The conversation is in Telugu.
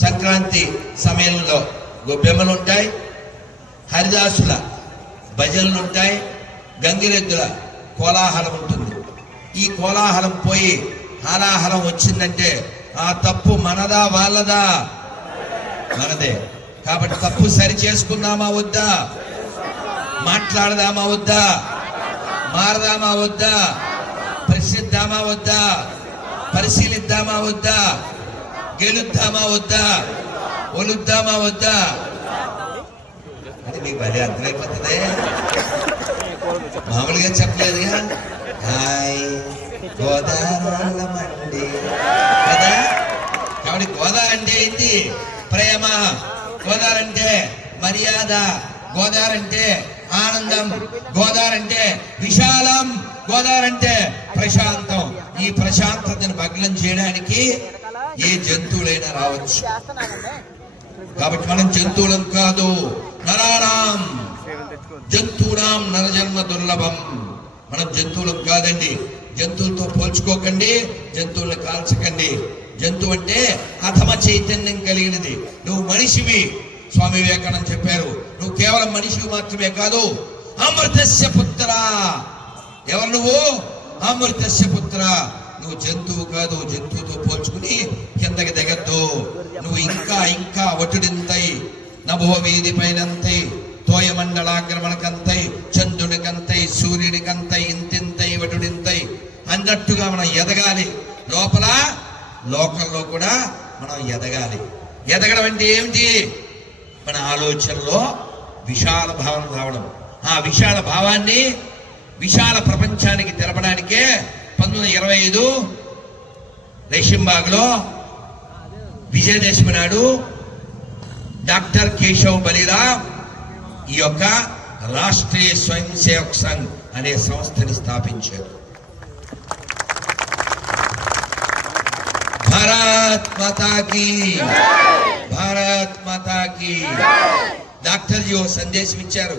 సంక్రాంతి సమయంలో గొబ్బెమ్మలు ఉంటాయి హరిదాసుల భజనలు ఉంటాయి గంగిరెద్దుల కోలాహలం ఉంటుంది ఈ కోలాహలం పోయి హాలాహలం వచ్చిందంటే ఆ తప్పు మనదా వాళ్ళదా? మనదే. కాబట్టి తప్పు సరి చేసుకుందామా వద్దా? మాట్లాడదామా వద్దా? మారదామా వద్దా? ప్రశ్నిద్దామా వద్దా? పరిశీలిద్దామా వద్దా? గెలుద్దామా వద్దా? ఒలుద్దామా వద్దా? అది మీకు భలే అర్థమైపోతుంది. మామూలుగా చెప్పలేదుగా? హాయ్. గోదావరి కదా? కాబట్టి గోదావరి అంటే ఏంటి? ప్రేమ. గోదావరి అంటే మర్యాద. గోదావరి ఆనందం. గోదావరి విశాలం. గోదావరి అంటే ప్రశాంతం. ఈ ప్రశాంతతను భగ్నం చేయడానికి ఏ జంతువులైనా రావచ్చు. కాబట్టి మనం జంతువులం కాదు నరారాం. జంతువునాం నరజన్మ దుర్లభం. మనం జంతువులం కాదండి. జంతువులతో పోల్చుకోకండి జంతువులను కాల్చకండి. జంతువు అంటే అధమ చైతన్యం కలిగినది. నువ్వు మనిషివి స్వామి వివేకానంద చెప్పారు. నువ్వు కేవలం మనిషివి మాత్రమే కాదు అమృతస్య పుత్ర. ఎవరు నువ్వు? అమృతస్య పుత్ర. నువ్వు జంతువు కాదు జంతువుతో పోల్చుకుని కిందకి దిగద్దు. నువ్వు ఇంకా ఇంకా ఒటుడింతై నభోవీధి పైనంతై తోయ మండలాగ్రమణకంతై చంద్రునికంతై సూర్యునికంతై ఇంతింతై వటుడింతై అన్నట్టుగా మనం ఎదగాలి. లోపల లోకంలో కూడా మనం ఎదగాలి. ఎదగడం అంటే ఏమిటి? మన ఆలోచనలో విశాల భావన రావడం. ఆ విశాల భావాన్ని విశాల ప్రపంచానికి తెలపడానికే ఇరవై ఐదు రేషింబాగ్లో విజయదశమి నాడు డాక్టర్ కేశవ్ బలిరా ఈ యొక్క రాష్ట్రీయ స్వయం సేవక్ సంఘ్ అనే సంస్థని స్థాపించారు. భారత్ మాతాకి భారత్ మాతాకి డాక్టర్ జీ! ఓ సందేశం ఇచ్చారు